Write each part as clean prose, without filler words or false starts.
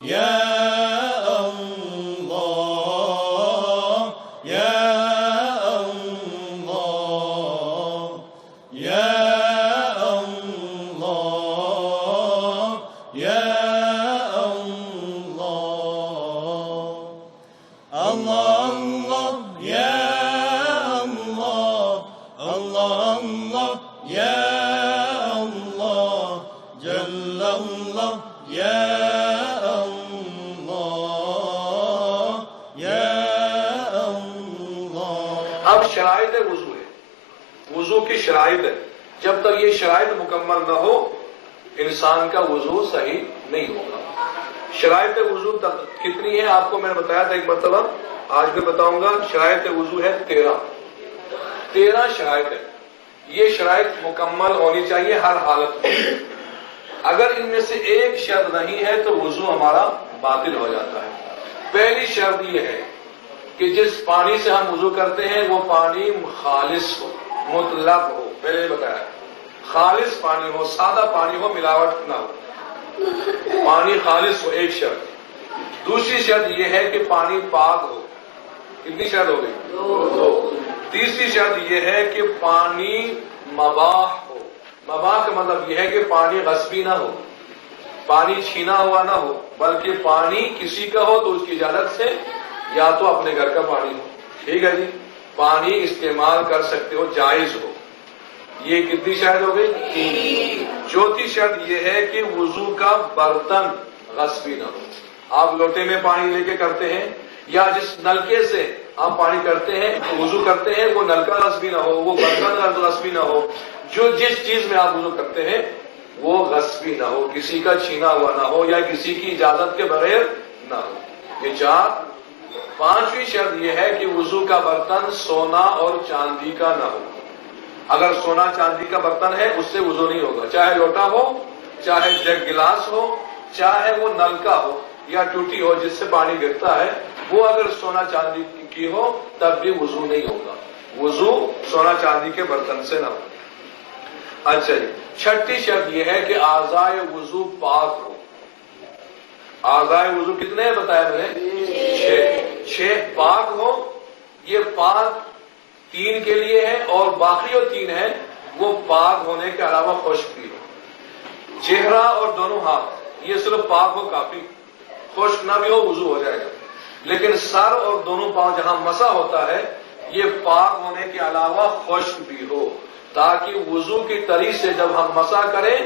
یا اللہ یا اللہ یا اللہ یا اللہ اللہ یا اللہ اللہ یا اللہ جل اللہ یا اب شرائط وضو ہے، وضو کی شرائط ہے، جب تک یہ شرائط مکمل نہ ہو انسان کا وضو صحیح نہیں ہوگا۔ شرائط وضو تک کتنی ہے آپ کو میں نے بتایا تھا ایک مرتبہ، آج بھی بتاؤں گا۔ شرائط وضو ہے 13 شرائط ہے، یہ شرائط مکمل ہونی چاہیے ہر حالت میں۔ اگر ان میں سے ایک شرط نہیں ہے تو وضو ہمارا باطل ہو جاتا ہے۔ پہلی شرط یہ ہے کہ جس پانی سے ہم وضو کرتے ہیں وہ پانی خالص ہو، مطلق ہو، پہلے بتایا خالص پانی ہو، سادہ پانی ہو، ملاوٹ نہ ہو، پانی خالص ہو، ایک شرط۔ دوسری شرط یہ ہے کہ پانی پاک ہو، کتنی شرط ہو گئی؟ 2۔ تیسری شرط یہ ہے کہ پانی مباح ہو، مباح کا مطلب یہ ہے کہ پانی غصبی نہ ہو، پانی چھینا ہوا نہ ہو، بلکہ پانی کسی کا ہو تو اس کی اجازت سے، یا تو اپنے گھر کا پانی ہو، ٹھیک ہے جی، پانی استعمال کر سکتے ہو، جائز ہو۔ یہ کتنی شرط ہو گئی؟ 3۔ چوتھی شرط یہ ہے کہ وضو کا برتن غصبی نہ ہو۔ آپ لوٹے میں پانی لے کے کرتے ہیں یا جس نلکے سے آپ پانی کرتے ہیں وضو کرتے ہیں وہ نلکا غصبی نہ ہو، وہ برتن غصبی نہ ہو، جو جس چیز میں آپ وضو کرتے ہیں وہ غصبی نہ ہو، کسی کا چھینا ہوا نہ ہو یا کسی کی اجازت کے بغیر نہ ہو۔ یہ 4۔ 5ویں شرط یہ ہے کہ وضو کا برتن سونا اور چاندی کا نہ ہو۔ اگر سونا چاندی کا برتن ہے اس سے وضو نہیں ہوگا، چاہے لوٹا ہو، چاہے جگ گلاس ہو، چاہے وہ نلکا ہو یا ٹوٹی ہو جس سے پانی گرتا ہے، وہ اگر سونا چاندی کی ہو تب بھی وضو نہیں ہوگا، وضو سونا چاندی کے برتن سے نہ ہو۔ اچھا جی، 6ٹھی شرط یہ ہے کہ اعضائے وضو پاک ہو۔ اعضائے وضو کتنے ہیں بتایا میں نے؟ 6 پاک ہو۔ یہ پاک 3 کے لیے ہے اور باقی جو 3 ہے وہ پاک ہونے کے علاوہ خشک بھی ہو۔ چہرہ اور دونوں ہاتھ یہ صرف پاک ہو کافی، خشک نہ بھی ہو وضو ہو جائے گا، لیکن سر اور دونوں پاؤں جہاں مسا ہوتا ہے یہ پاک ہونے کے علاوہ خشک بھی ہو، تاکہ وضو کی تری سے جب ہم مسا کریں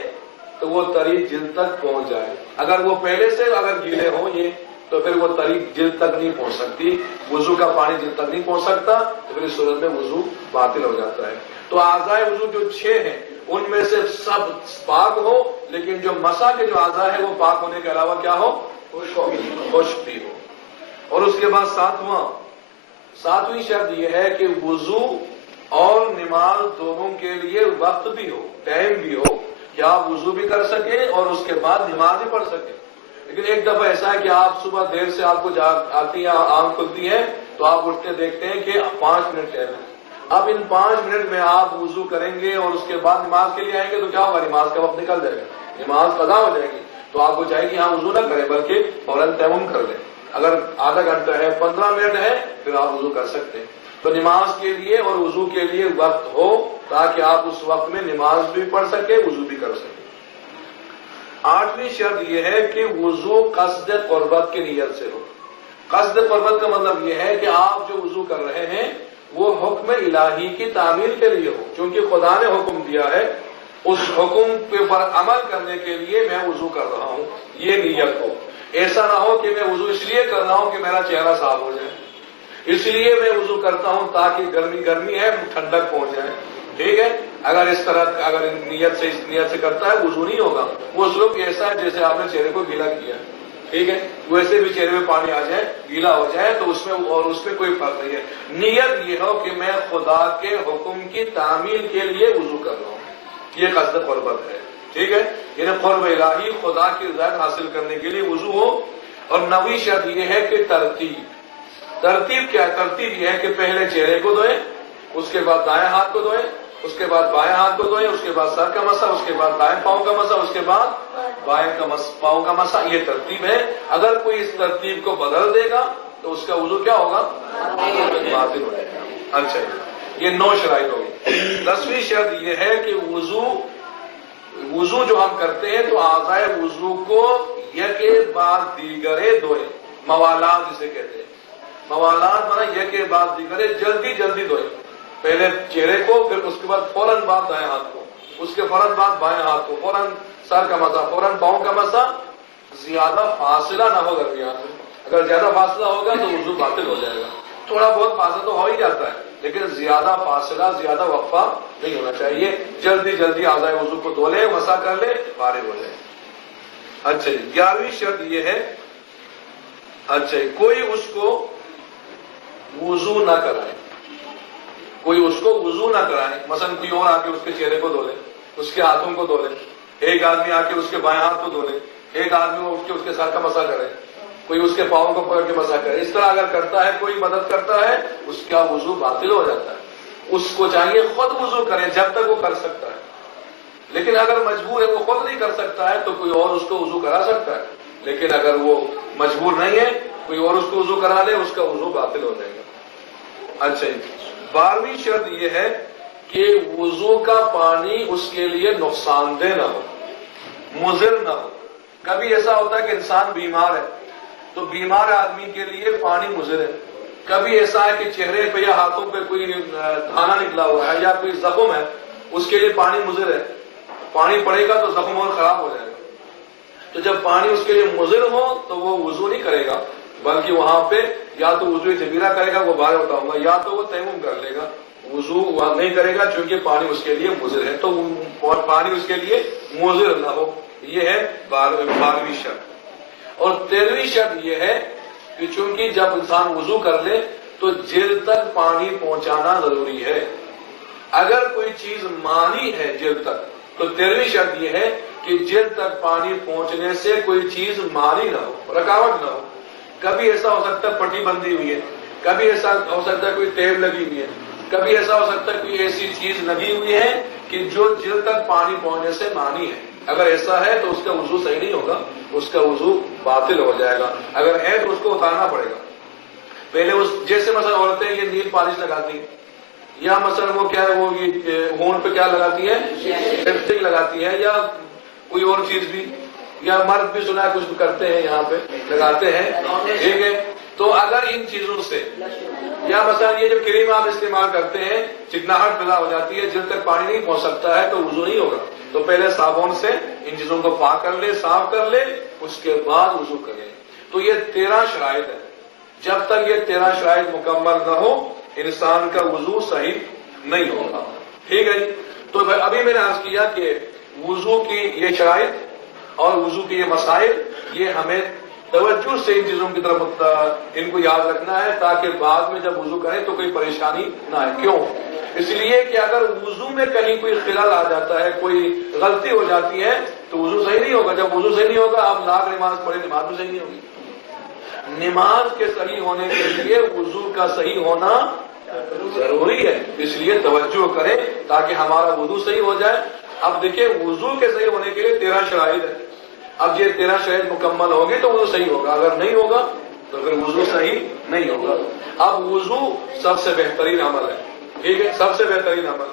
تو وہ تری جلد تک پہنچ جائے۔ اگر وہ پہلے سے اگر گیلے ہوں یہ تو پھر وہ تری جلد تک نہیں پہنچ سکتی، وضو کا پانی جلد تک نہیں پہنچ سکتا، تو پھر اس صورت میں وضو باطل ہو جاتا ہے۔ تو اعضائے وضو جو 6 ہیں ان میں سے سب پاک ہو، لیکن جو مسا کے جو اعضاء ہے وہ پاک ہونے کے علاوہ کیا ہو؟ خشک بھی ہو۔ اور اس کے بعد 7ویں شرط یہ ہے کہ وضو اور نماز دونوں کے لیے وقت بھی ہو، ٹائم بھی ہو، کہ آپ وضو بھی کر سکیں اور اس کے بعد نماز بھی پڑھ سکیں۔ لیکن ایک دفعہ ایسا ہے کہ آپ صبح دیر سے آپ کو آتی ہے، آنکھ کھلتی ہے تو آپ اٹھتے دیکھتے ہیں کہ 5 منٹ ٹائم ہے، اب ان 5 منٹ میں آپ وضو کریں گے اور اس کے بعد نماز کے لیے آئیں گے تو کیا ہوگا؟ نماز کا وقت نکل جائے گا، نماز قضا ہو جائے گی، تو آپ کو چاہیے کہ ہاں وضو نہ کریں بلکہ فوراً تیمم کر لیں۔ اگر آدھا گھنٹہ ہے، 15 منٹ ہے، پھر آپ وضو کر سکتے ہیں۔ تو نماز کے لیے اور وضو کے لیے وقت ہو تاکہ آپ اس وقت میں نماز بھی پڑھ سکیں، وضو بھی کر سکیں۔ 8ویں شرط یہ ہے کہ وضو قصد قربت کی نیت سے ہو۔ قصد قربت کا مطلب یہ ہے کہ آپ جو وضو کر رہے ہیں وہ حکم الہی کی تعمیل کے لیے ہو، چونکہ خدا نے حکم دیا ہے، اس حکم پر عمل کرنے کے لیے میں وضو کر رہا ہوں، یہ نیت ہو۔ ایسا نہ ہو کہ میں وضو اس لیے کر رہا ہوں کہ میرا چہرہ صاف ہو جائے، اس لیے میں وضو کرتا ہوں تاکہ گرمی ہے ٹھنڈک پہنچ جائے، ٹھیک ہے۔ اگر اس طرح اگر نیت سے کرتا ہے وضو نہیں ہوگا، وہ صرف ایسا ہے جیسے آپ نے چہرے کو گیلا کیا، ٹھیک ہے، ویسے بھی چہرے میں پانی آ جائے، گیلا ہو جائے تو اس میں کوئی فرق نہیں ہے۔ نیت یہ ہو کہ میں خدا کے حکم کی تعمیل کے لیے وضو کر رہا ہوں، یہ قصد قربت ہے، ٹھیک ہے، یعنی قرب الہی خدا کی رضا حاصل کرنے کے لیے وضو ہو۔ اور 9ویں شرط یہ ہے کہ ترتیب کیا ہے؟ ترتیب یہ ہے کہ پہلے چہرے کو دھوئیں، اس کے بعد دائیں ہاتھ کو دھوئیں، اس کے بعد بائیں ہاتھ کو دھوئیں، اس کے بعد سر کا مسا، اس کے بعد دائیں پاؤں کا مسا، اس کے بعد بائیں پاؤں کا مسا، یہ ترتیب ہے. اگر کوئی اس ترتیب کو بدل دے گا تو اس کا وضو کیا ہوگا؟ باطل ہو جائے گا. اچھا یہ 9 شرائط ہوگی. 10ویں شرط یہ ہے کہ وضو جو ہم کرتے ہیں تو اعضائے وضو کو یکے بعد دیگرے دھوئیں. موالات جسے کہتے ہیں، موالات مانا یکے بعد دیگرے، جلدی جلدی دھوئیں. پہلے چہرے کو، پھر اس کے بعد فوراً بعد دائیں ہاتھ کو، اس کے فوراً بعد بائیں ہاتھ کو، فوراً سر کا مسا، فوراً پاؤں کا مسا. زیادہ فاصلہ نہ ہو درمیان میں. اگر زیادہ فاصلہ ہوگا تو وضو باطل ہو جائے گا. تھوڑا بہت فاصلہ تو ہو ہی جاتا ہے لیکن زیادہ فاصلہ، زیادہ وقفہ نہیں ہونا چاہیے. جلدی جلدی اعضائے وضو کو دھو لے، مسا کر لے، فارغ ہو جائے. اچھا 11ویں شرط یہ ہے، اچھا کوئی اس کو وضو نہ کرائے، کوئی اس کو وضو نہ کرائے. مثلا کوئی اور آ کے اس کے چہرے کو دھو لے، اس کے ہاتھوں کو دھو لے. ایک آدمی آ کے اس کے بائیں ہاتھ کو دھو لے، ایک آدمی اٹھ کے اس کے سر کا مسا کرے، کوئی اس کے پاؤں کو پکڑ کے مسا کرے. اس طرح اگر کرتا ہے، کوئی مدد کرتا ہے، اس کا وضو باطل ہو جاتا ہے. اس کو چاہیے خود وضو کرے جب تک وہ کر سکتا ہے. لیکن اگر مجبور ہے، وہ خود نہیں کر سکتا ہے، تو کوئی اور اس کو وضو کرا سکتا ہے. لیکن اگر وہ مجبور نہیں ہے، کوئی اور اس کو وضو کرا لے، اس کا وضو باطل ہو جائے گا. اچھا 12ویں شرط یہ ہے کہ وضو کا پانی اس کے لیے نقصان دہ نہ ہو، مضر نہ ہو. کبھی ایسا ہوتا ہے کہ انسان بیمار ہے تو بیمار آدمی کے لیے پانی مضر ہے. کبھی ایسا ہے کہ چہرے پہ یا ہاتھوں پہ کوئی دھانا نکلا ہوا ہے یا کوئی زخم ہے، اس کے لیے پانی مضر ہے. پانی پڑے گا تو زخم اور خراب ہو جائے گا. تو جب پانی اس کے لیے مضر ہو تو وہ وضو نہیں کرے گا، بلکہ وہاں پہ یا تو وضو جبیرہ کرے گا، وہ بعد بتاؤں گا، یا تو وہ تیمم کر لے گا. وضو وہاں نہیں کرے گا چونکہ پانی اس کے لیے مضر ہے، تو پانی اس کے لیے مضر نہ ہو. یہ ہے 12ویں شرط. اور 13ویں شرط یہ ہے کہ چونکہ جب انسان وضو کر لے تو جلد تک پانی پہنچانا ضروری ہے. اگر کوئی چیز مانی ہے جلد تک تو 13ویں شرط یہ ہے کہ جلد تک پانی پہنچنے سے کوئی چیز مانی نہ ہو، رکاوٹ نہ ہو. کبھی ایسا ہو سکتا ہے پٹی بندھی ہوئی ہے، کبھی ایسا ہو سکتا ہے کوئی ٹیپ لگی ہوئی ہے، کبھی ایسا ہو سکتا ہے کوئی ایسی چیز لگی ہوئی ہے کہ جو جلد تک پانی پہنچنے سے مانی ہے. اگر ایسا ہے تو اس کا وضو صحیح نہیں ہوگا، اس کا وضو باطل ہو جائے گا. اگر ہے تو اس کو اتارنا پڑے گا. پہلے جیسے مثلا عورتیں یہ نیل پالش لگاتی ہیں، یا مثلا وہ کیا ہے، وہ ہون پہ کیا لگاتی ہے، لپسٹک لگاتی ہے، یا کوئی اور چیز بھی، یا مرد بھی سنا ہے کچھ کرتے ہیں، یہاں پہ لگاتے ہیں. ٹھیک ہے، تو اگر ان چیزوں سے، یا مثلا یہ جو کریم آپ استعمال کرتے ہیں، چکناہٹ پیدا ہو جاتی ہے، جلد تک پانی نہیں پہنچ سکتا ہے، تو وضو نہیں ہوگا. تو پہلے صابن سے ان چیزوں کو پاک کر لے، صاف کر لے، اس کے بعد وضو کرے. تو یہ 13 شرائط ہے. جب تک یہ 13 شرائط مکمل نہ ہو انسان کا وضو صحیح نہیں ہوگا. ٹھیک ہے جی. تو ابھی میں نے عرض کیا کہ وضو کی یہ شرائط اور وضو کے یہ مسائل، یہ ہمیں توجہ سے ان چیزوں کی طرف ان کو یاد رکھنا ہے تاکہ بعد میں جب وضو کریں تو کوئی پریشانی نہ آئے. کیوں؟ اس لیے کہ اگر وضو میں کہیں کوئی خلل آ جاتا ہے، کوئی غلطی ہو جاتی ہے تو وضو صحیح نہیں ہوگا. جب وضو صحیح نہیں ہوگا، آپ لاکھ نماز پڑھیں، نماز بھی صحیح نہیں ہوگی. نماز کے صحیح ہونے کے لیے وضو کا صحیح ہونا ضروری ہے. اس لیے توجہ کریں تاکہ ہمارا وضو صحیح ہو جائے. اب دیکھیں وضو کے صحیح ہونے کے لیے 13 شرائط ہے. اب یہ 13 شرائط مکمل ہوگی تو وضو صحیح ہوگا، اگر نہیں ہوگا تو پھر وضو صحیح نہیں ہوگا. اب وضو سب سے بہترین عمل ہے. ٹھیک ہے، سب سے بہترین عمل.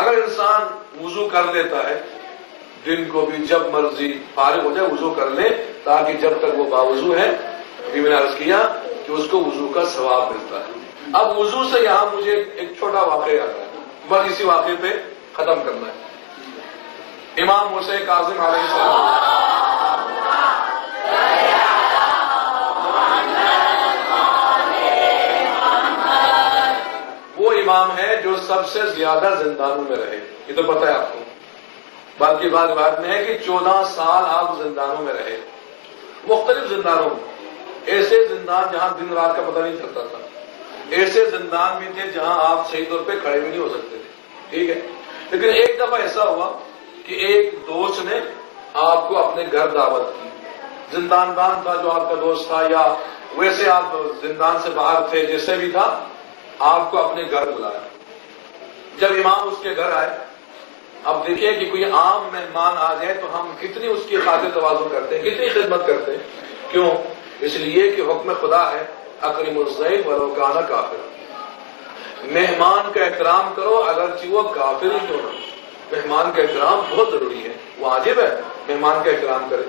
اگر انسان وضو کر لیتا ہے، دن کو بھی جب مرضی فارغ ہو جائے وضو کر لے، تاکہ جب تک وہ باوضو ہے، ابھی میں نے عرض کیا کہ اس کو وضو کا ثواب ملتا ہے. اب وضو سے یہاں مجھے ایک چھوٹا واقعہ آتا ہے، بس اسی واقعے پہ ختم کرنا ہے. امام حسین کاظم علیہ السلام وہ امام ہے جو سب سے زیادہ زندانوں میں رہے. یہ تو پتہ ہے آپ کو. بلکہ بات میں ہے کہ 14 سال آپ زندانوں میں رہے، مختلف زندانوں میں. ایسے زندان جہاں دن رات کا پتہ نہیں چلتا تھا، ایسے زندان بھی تھے جہاں آپ صحیح طور پہ کھڑے بھی نہیں ہو سکتے تھے. ٹھیک ہے، لیکن ایک دفعہ ایسا ہوا کہ ایک دوست نے آپ کو اپنے گھر دعوت کی. زندان بان تھا جو آپ کا دوست تھا، یا ویسے آپ زندان سے باہر تھے، جیسے بھی تھا، آپ کو اپنے گھر بلایا. جب امام اس کے گھر آئے اب دیکھیے کہ کوئی عام مہمان آ جائے تو ہم کتنی اس کی خاطر تواضع کرتے ہیں، کتنی خدمت کرتے ہیں. کیوں؟ اس لیے کہ حکم خدا ہے اکرم الضیف ولو کان کافر. مہمان کا احترام کرو اگرچہ وہ کافر ہی کیوں نہ. مہمان کا احترام بہت ضروری ہے، واجب ہے مہمان کا احترام کرے.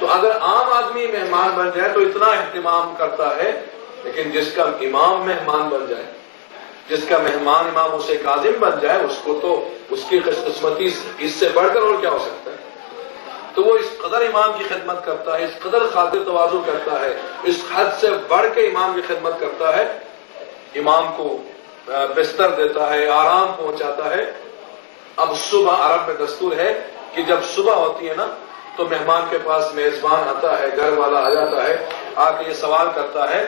تو اگر عام آدمی مہمان بن جائے تو اتنا اہتمام کرتا ہے، لیکن جس کا امام مہمان بن جائے، جس کا مہمان امام اسے کاظم بن جائے، اس کو تو اس کی خوش قسمتی اس سے بڑھ کر اور کیا ہو سکتا ہے. تو وہ اس قدر امام کی خدمت کرتا ہے، اس قدر خاطر تواضع کرتا ہے، اس حد سے بڑھ کے امام کی خدمت کرتا ہے. امام کو بستر دیتا ہے، آرام پہنچاتا ہے. اب صبح عرب میں دستور ہے کہ جب صبح ہوتی ہے نا تو مہمان کے پاس میزبان آتا ہے، گھر والا آ جاتا ہے، آ کے یہ سوال کرتا ہے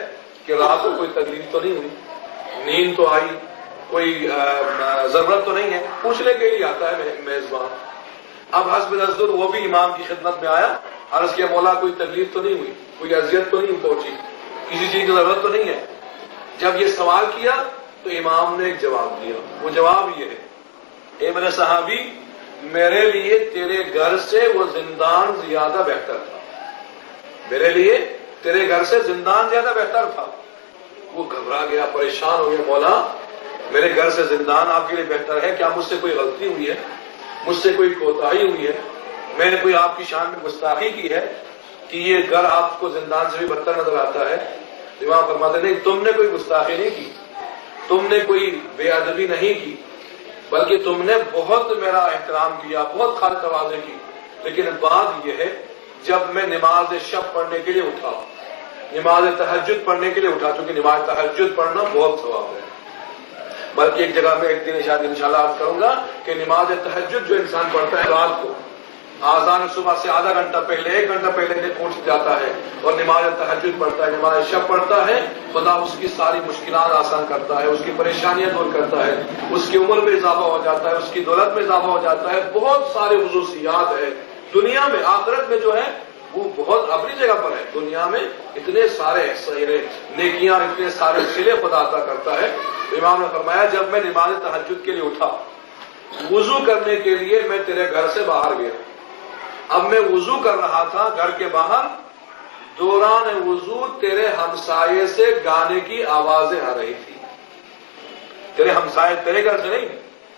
کہ رات کو کوئی تکلیف تو نہیں ہوئی، نیند تو آئی، کوئی ضرورت تو نہیں ہے، پوچھنے کے لیے آتا ہے میزبان. اب حسب دستور وہ بھی امام کی خدمت میں آیا، عرض کیا مولا کوئی تکلیف تو نہیں ہوئی، کوئی اذیت تو نہیں پہنچی، کسی چیز کی ضرورت تو نہیں ہے. جب یہ سوال کیا تو امام نے ایک جواب دیا. وہ جواب یہ ہے، اے میرے صحابی، میرے لیے تیرے گھر سے وہ زندان زیادہ بہتر تھا. میرے لیے تیرے گھر سے زندان زیادہ بہتر تھا. وہ گھبرا گیا، پریشان ہو گیا، مولا میرے گھر سے زندان آپ کے لیے بہتر ہے، کیا مجھ سے کوئی غلطی ہوئی ہے، مجھ سے کوئی کوتاہی ہوئی ہے، میں نے کوئی آپ کی شان میں گستاخی کی ہے کہ یہ گھر آپ کو زندان سے بھی بدتر نظر آتا ہے؟ امام فرماتے نہیں، تم نے کوئی گستاخی نہیں کی، تم نے کوئی بے ادبی نہیں کی، بلکہ تم نے بہت میرا احترام کیا، بہت خاطر تواضع کی. لیکن بات یہ ہے جب میں نماز شب پڑھنے کے لیے اٹھا، نماز تہجد پڑھنے کے لیے اٹھا، چونکہ نماز تہجد پڑھنا بہت ثواب ہے. بلکہ ایک جگہ میں ایک دن انشاءاللہ عرض کروں گا کہ نماز تہجد جو انسان پڑھتا ہے رات کو، آذان صبح سے آدھا گھنٹہ پہلے، 1 گھنٹہ پہلے پہنچ جاتا ہے اور نماز تہجد پڑھتا ہے، نماز شب پڑھتا ہے، خدا اس کی ساری مشکلات آسان کرتا ہے، اس کی پریشانیاں دور کرتا ہے، اس کی عمر میں اضافہ ہو جاتا ہے، اس کی دولت میں اضافہ ہو جاتا ہے. بہت سارے خصوصیات ہیں دنیا میں، آخرت میں جو ہے وہ بہت اپنی جگہ پر ہے. دنیا میں اتنے سارے نیکیاں، اتنے سارے صلے خدا عطا کرتا ہے. امام نے فرمایا جب میں نماز تہجد کے لیے اٹھا، وضو کرنے کے لیے میں تیرے گھر سے باہر گیا. اب میں وضو کر رہا تھا گھر کے باہر، دوران وضو تیرے ہمسائے سے گانے کی آوازیں آ رہی تھی. تیرے ہمسائے، تیرے گھر سے نہیں،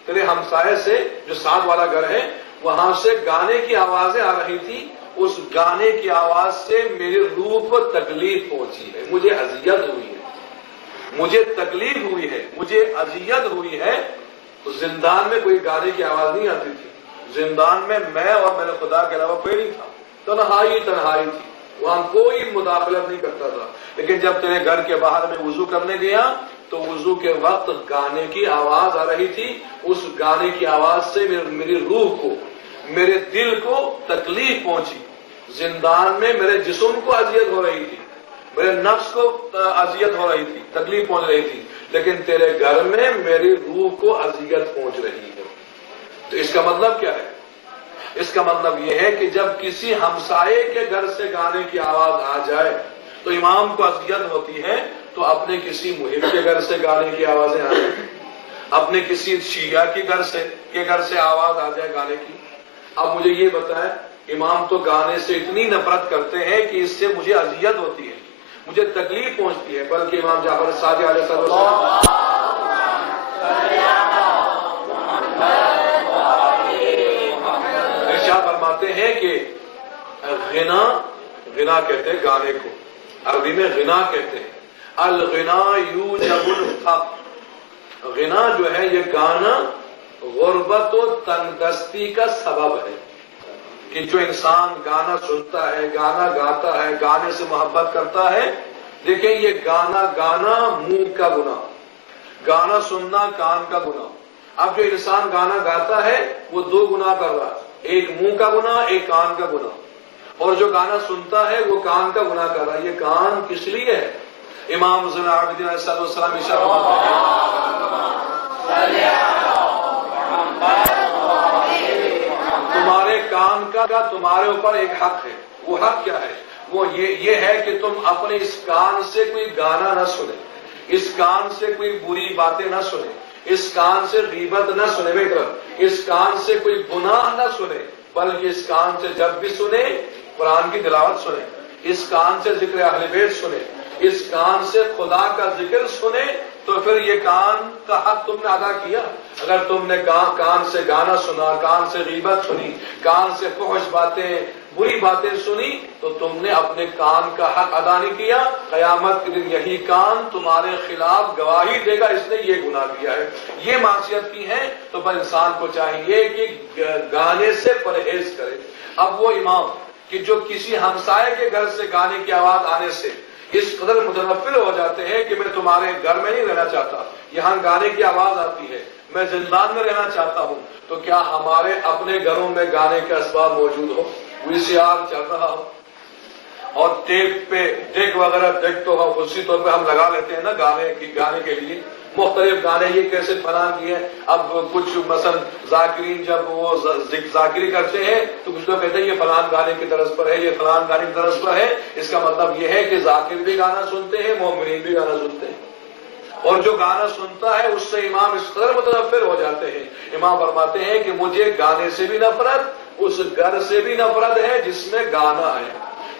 تیرے ہمسائے سے جو ساتھ والا گھر ہے وہاں سے گانے کی آوازیں آ رہی تھی. اس گانے کی آواز سے میری روح کو تکلیف پہنچی ہے، مجھے اذیت ہوئی ہے، مجھے تکلیف ہوئی ہے، مجھے اذیت ہوئی ہے. تو زندان میں کوئی گانے کی آواز نہیں آتی تھی. زندان میں اور میرے خدا کے علاوہ کوئی نہیں تھا، تنہائی تنہائی تھی، وہاں کوئی مداخلت نہیں کرتا تھا. لیکن جب تیرے گھر کے باہر میں وضو کرنے گیا تو وضو کے وقت گانے کی آواز آ رہی تھی. اس گانے کی آواز سے میری روح کو، میرے دل کو تکلیف پہنچی. زندان میں میرے جسم کو اذیت ہو رہی تھی، میرے نفس کو اذیت ہو رہی تھی، تکلیف پہنچ رہی تھی، لیکن تیرے گھر میں میری روح کو اذیت پہنچ رہی ہے. تو اس کا مطلب کیا ہے؟ اس کا مطلب یہ ہے کہ جب کسی ہمسائے کے گھر سے گانے کی آواز آ جائے تو امام کو اذیت ہوتی ہے، تو اپنے کسی محب کے گھر سے گانے کی آوازیں آ جائیں، اپنے کسی شیعہ کے گھر سے آواز آ جائے گانے کی. اب مجھے یہ بتائیں، امام تو گانے سے اتنی نفرت کرتے ہیں کہ اس سے مجھے اذیت ہوتی ہے، مجھے تکلیف پہنچتی ہے. بلکہ امام جعفر صادق علیہ السلام ارشاد فرماتے ہیں کہ غنا کہتے ہیں گانے کو، عربی میں غنا کہتے ہیں. الغنا یوجب الفقر، غنا جو ہے یہ گانا غربت و تنگدستی کا سبب ہے. کہ جو انسان گانا سنتا ہے، گانا گاتا ہے، گانے سے محبت کرتا ہے، دیکھیں یہ گانا منہ کا گناہ، گانا سننا کان کا گناہ. اب جو انسان گانا گاتا ہے وہ 2 گناہ کر رہا ہے، ایک منہ کا گناہ، ایک کان کا گناہ. اور جو گانا سنتا ہے وہ کان کا گناہ کر رہا ہے. یہ کان کس لیے ہے؟ امام زین العابدین علیہ السلام ارشاد فرماتے ہیں تمہارے کان کا تمہارے اوپر ایک حق ہے. وہ حق کیا ہے؟ وہ یہ ہے کہ تم اپنے اس کان سے کوئی گانا نہ سنیں، اس کان سے کوئی بری باتیں نہ سنیں، اس کان سے غیبت نہ سنے، میری طرف اس کان سے کوئی گناہ نہ سنے، بلکہ اس کان سے جب بھی سنے قرآن کی تلاوت سنے، اس کان سے ذکر اہل بیت سنے، اس کان سے خدا کا ذکر سنے، تو پھر یہ کان کا حق تم نے ادا کیا۔ اگر تم نے کان سے گانا سنا، کان سے غیبت سنی، کان سے فحش باتیں، بری باتیں سنی، تو تم نے اپنے کان کا حق ادا نہیں کیا۔ قیامت کے دن یہی کان تمہارے خلاف گواہی دے گا، اس نے یہ گناہ کیا ہے، یہ معصیت کی ہے۔ تو بس انسان کو چاہیے کہ گانے سے پرہیز کرے۔ اب وہ امام کہ جو کسی ہمسائے کے گھر سے گانے کی آواز آنے سے اس قدر متنفر ہو جاتے ہیں کہ میں تمہارے گھر میں نہیں رہنا چاہتا، یہاں گانے کی آواز آتی ہے، میں زندان میں رہنا چاہتا ہوں، تو کیا ہمارے اپنے گھروں میں گانے کے اسباب موجود ہو، VCR چل رہا ہو اور ٹیپ پہ ڈیک وغیرہ ڈیک تو خصوصی طور پہ ہم لگا لیتے ہیں نا گانے کے لیے مختلف گانے، یہ کیسے فلاں کی ہے۔ اب کچھ مثلا ذاکرین جب وہ ذاکری کرتے ہیں تو کچھ لوگ کہتے ہیں یہ فلاں گانے کی طرز پر ہے، یہ فلاں گانے کی طرز پر ہے۔ اس کا مطلب یہ ہے کہ ذاکر بھی گانا سنتے ہیں، مومنین بھی گانا سنتے ہیں، اور جو گانا سنتا ہے اس سے امام اس قدر متنفر ہو جاتے ہیں۔ امام فرماتے ہیں کہ مجھے گانے سے بھی نفرت، اس گھر سے بھی نفرت ہے جس میں گانا ہے،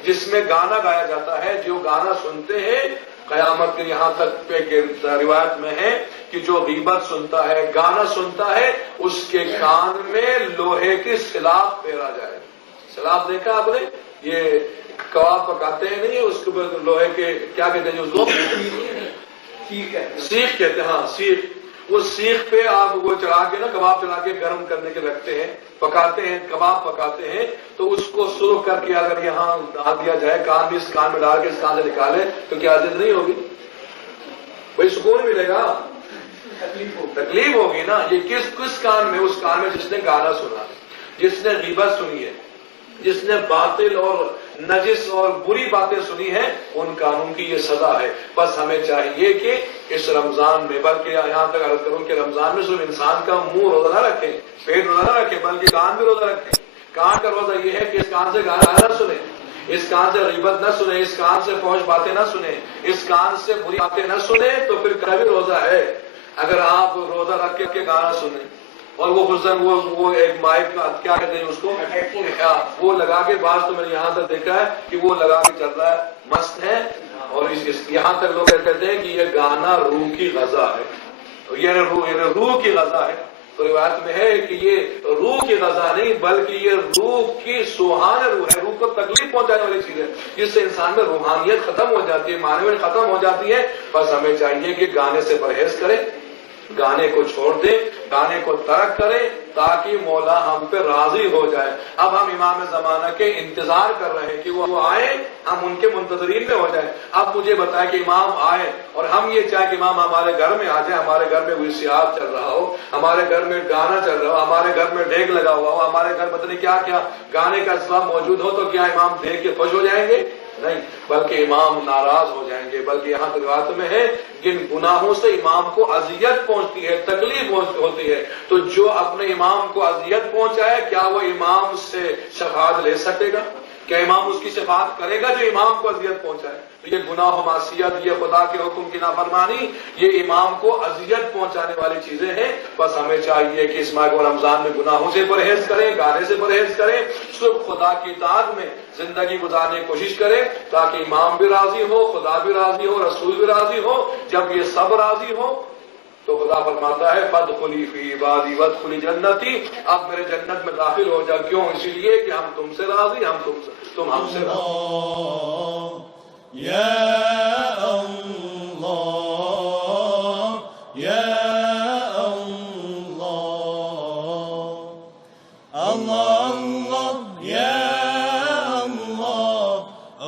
جس میں گانا گایا جاتا ہے۔ جو گانا سنتے ہیں قیامت کے یہاں تک کہ روایت میں ہے کہ جو غیبت سنتا ہے، گانا سنتا ہے، اس کے کان میں لوہے کی سلاخ پھیرا جائے۔ سلاخ دیکھا آپ نے؟ یہ کباب پکاتے ہیں نہیں، اس کے لوہے کے کیا کہتے ہیں اس کو؟ سیخ کہتے ہیں، ہاں سیخ۔ وہ سیخ پہ آپ وہ چڑھا کے نا کباب چڑھا کے گرم کرنے کے رکھتے ہیں، پکاتے ہیں، کباب پکاتے ہیں، تو اس کو سرخ کر کے اگر یہاں ڈال دیا جائے، کان بھی اس کان میں ڈال کے اس کان سے نکالے تو کیا عزت نہیں ہوگی؟ بھائی سکون ملے گا، تکلیف ہوگی نا۔ یہ کس کان میں؟ اس کان میں جس نے گانا سنا، جس نے غیبت سنی ہے، جس نے باطل اور نجس اور بری باتیں سنی ہیں، ان کانوں کی یہ سزا ہے۔ بس ہمیں چاہیے کہ اس رمضان میں، بلکہ یہاں تک عرض کروں کہ رمضان میں صرف انسان کا منہ روزہ نہ رکھے، پیٹ روزہ نہ رکھے، بلکہ کان بھی روزہ رکھے۔ کان کا روزہ یہ ہے کہ اس کان سے گانا نہ سنے، اس کان سے غیبت نہ سنے، اس کان سے فحش باتیں نہ سنے، اس کان سے بری باتیں نہ سنے، تو پھر کبھی روزہ ہے۔ اگر آپ روزہ رکھ کے گانا سنیں اور وہ خصوصاً وہ ایک مائک کا کیا کہتے ہیں اس کو، وہ لگا کے، بعض تو میں نے یہاں تک دیکھا ہے کہ وہ لگا کے چل رہا ہے، مست ہے، اور یہاں تک لوگ کہتے ہیں کہ یہ گانا روح کی غذا ہے، یہ روح کی غذا ہے۔ تو روایت میں ہے کہ یہ روح کی غذا نہیں بلکہ یہ روح کی سوہان روح ہے، روح کو تکلیف پہنچانے والی چیز ہے، جس سے انسان میں روحانیت ختم ہو جاتی ہے، معنویت ختم ہو جاتی ہے۔ بس ہمیں چاہیے کہ گانے سے پرہیز کریں، گانے کو چھوڑ دیں، گانے کو ترک کریں، تاکہ مولا ہم پہ راضی ہو جائے۔ اب ہم امام زمانہ کے انتظار کر رہے ہیں کہ وہ آئیں، ہم ان کے منتظرین میں ہو جائیں۔ اب مجھے بتائیں کہ امام آئے اور ہم یہ چاہیں کہ امام ہمارے گھر میں آ جائے، ہمارے گھر میں VCR چل رہا ہو، ہمارے گھر میں گانا چل رہا ہو، ہمارے گھر میں ڈیک لگا ہوا ہو، ہمارے گھر پتہ نہیں کیا کیا گانے کا اسباب موجود ہو، تو کیا امام دیکھ کے خوش ہو جائیں گے؟ نہیں، بلکہ امام ناراض ہو جائیں گے۔ بلکہ یہاں تک بات میں ہے جن گناہوں سے امام کو اذیت پہنچتی ہے، تکلیف ہوتی ہے، تو جو اپنے امام کو اذیت پہنچائے، کیا وہ امام سے شفاعت لے سکے گا؟ کیا امام اس کی شفاعت کرے گا جو امام کو اذیت پہنچائے؟ تو یہ گناہ و معصیت، یہ خدا کے حکم کی نافرمانی، یہ امام کو اذیت پہنچانے والی چیزیں ہیں۔ بس ہمیں چاہیے کہ اس ماہ کو رمضان میں گناہوں سے پرہیز کریں، گانے سے پرہیز کریں، صرف خدا کی اطاعت میں زندگی گزارنے کی کوشش کریں، تاکہ امام بھی راضی ہو، خدا بھی راضی ہو، رسول بھی راضی ہو۔ جب یہ سب راضی ہو تو خدا فرماتا ہے فادخلی فی عبادی وادخلی جنتی، اب میرے جنت میں داخل ہو جا۔ کیوں؟ اسی لیے کہ ہم تم سے راضی، تم ہم سے راضی۔ یا اللہ یا اللہ اللہ یا اللہ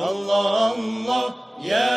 اللہ اللہ یا